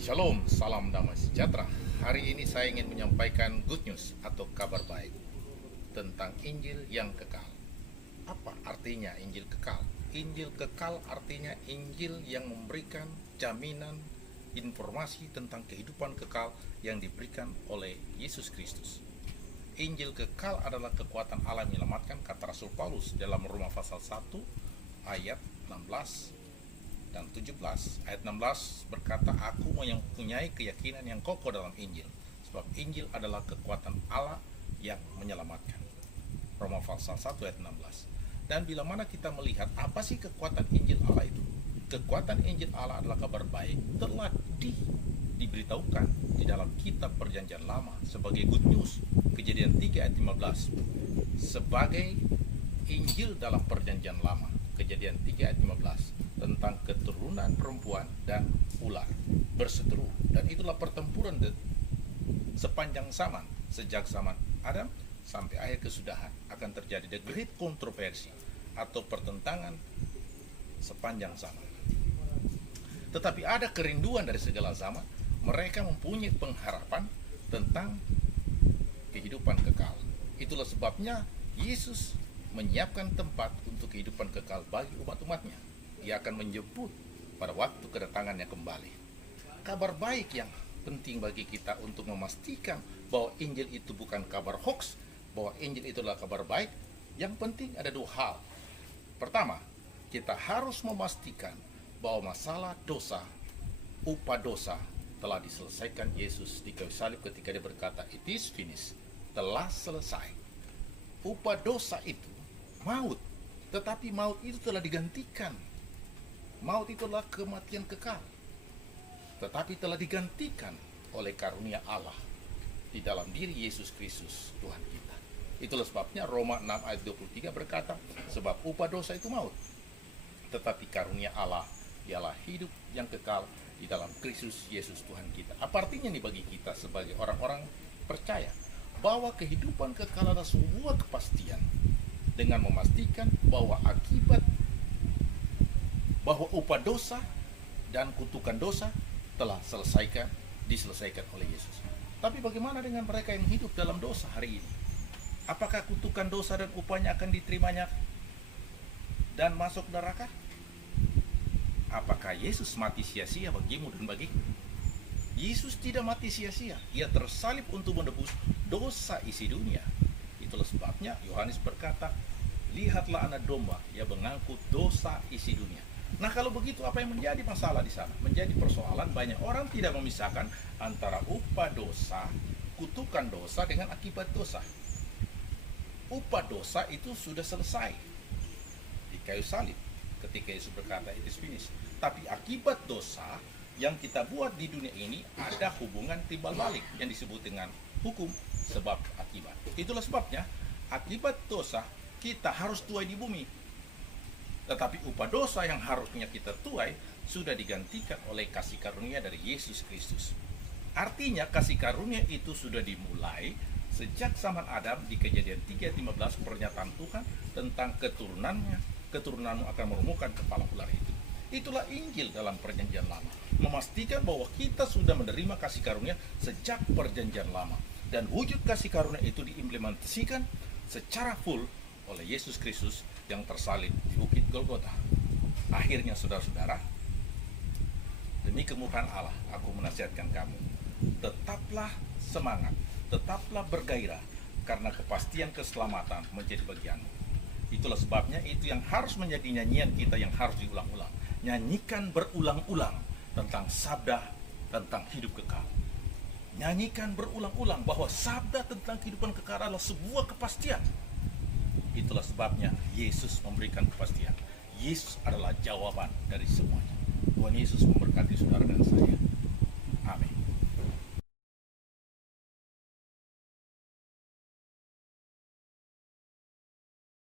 Shalom, salam damai sejahtera. Hari ini saya ingin menyampaikan good news atau kabar baik tentang Injil yang kekal. Apa artinya Injil kekal? Injil kekal artinya Injil yang memberikan jaminan informasi tentang kehidupan kekal yang diberikan oleh Yesus Kristus. Injil kekal adalah kekuatan Allah yang menyelamatkan, kata Rasul Paulus dalam Roma pasal 1 ayat 16 dan 17. Ayat 16 berkata, aku mempunyai keyakinan yang kokoh dalam Injil, sebab Injil adalah kekuatan Allah yang menyelamatkan. Roma pasal 1 ayat 16. Dan bila mana kita melihat apa sih kekuatan Injil Allah itu? Kekuatan Injil Allah adalah kabar baik telah diberitahukan di dalam kitab Perjanjian Lama sebagai good news. Kejadian 3 ayat 15 sebagai Injil dalam Perjanjian Lama. Kejadian 3 ayat 15 tentang keturunan perempuan dan ular berseteru, dan itulah pertempuran sepanjang zaman, sejak zaman Adam sampai akhir kesudahan akan terjadi the great kontroversi atau pertentangan sepanjang zaman. Tetapi ada kerinduan dari segala zaman, mereka mempunyai pengharapan tentang kehidupan kekal. Itulah sebabnya Yesus menyiapkan tempat untuk kehidupan kekal bagi umat-umatnya. Dia akan menjemput pada waktu kedatangannya kembali. Kabar baik yang penting bagi kita untuk memastikan bahwa Injil itu bukan kabar hoax, bahwa Injil itu adalah kabar baik. Yang penting ada dua hal. Pertama, kita harus memastikan bahwa masalah dosa, upah dosa telah diselesaikan Yesus di kayu salib ketika dia berkata, it is finished, telah selesai. Upah dosa itu maut, tetapi maut itu telah digantikan. Maut itu adalah kematian kekal, tetapi telah digantikan oleh karunia Allah di dalam diri Yesus Kristus Tuhan kita. Itulah sebabnya Roma 6 ayat 23 berkata, sebab upah dosa itu maut, tetapi karunia Allah ialah hidup yang kekal di dalam Kristus Yesus Tuhan kita. Apa artinya nih bagi kita sebagai orang-orang percaya? Bahwa kehidupan kekal adalah sebuah kepastian dengan memastikan bahwa akibat bahwa upah dosa dan kutukan dosa telah diselesaikan oleh Yesus. Tapi bagaimana dengan mereka yang hidup dalam dosa hari ini? Apakah kutukan dosa dan upahnya akan diterimanya dan masuk neraka? Apakah Yesus mati sia-sia bagimu dan bagiku? Yesus tidak mati sia-sia. Ia tersalib untuk menebus dosa isi dunia. Itulah sebabnya Yohanes berkata, lihatlah anak domba yang mengangkut dosa isi dunia. Nah, kalau begitu apa yang menjadi masalah di sana? Menjadi persoalan, banyak orang tidak memisahkan antara upah dosa, kutukan dosa dengan akibat dosa. Upah dosa itu sudah selesai di kayu salib ketika Yesus berkata it is finished. Tapi akibat dosa yang kita buat di dunia ini ada hubungan timbal balik yang disebut dengan hukum sebab akibat. Itulah sebabnya akibat dosa kita harus tuai di bumi. Tetapi upah dosa yang harusnya kita tuai sudah digantikan oleh kasih karunia dari Yesus Kristus. Artinya kasih karunia itu sudah dimulai sejak zaman Adam di Kejadian 3:15, pernyataan Tuhan tentang keturunanmu akan merumukkan kepala ular itu. Itulah Injil dalam Perjanjian Lama, memastikan bahwa kita sudah menerima kasih karunia sejak Perjanjian Lama, dan wujud kasih karunia itu diimplementasikan secara full oleh Yesus Kristus yang tersalib di Bukit Golgota. Akhirnya saudara-saudara, demi kemurahan Allah, aku menasihatkan kamu, tetaplah semangat, tetaplah bergairah, karena kepastian keselamatan menjadi bagianmu. Itulah sebabnya itu yang harus menjadi nyanyian kita yang harus diulang-ulang. Nyanyikan berulang-ulang tentang sabda tentang hidup kekal. Nyanyikan berulang-ulang bahwa sabda tentang kehidupan kekal adalah sebuah kepastian. Itulah sebabnya Yesus memberikan kepastian. Yesus adalah jawaban dari semuanya. Tuhan Yesus memberkati saudara.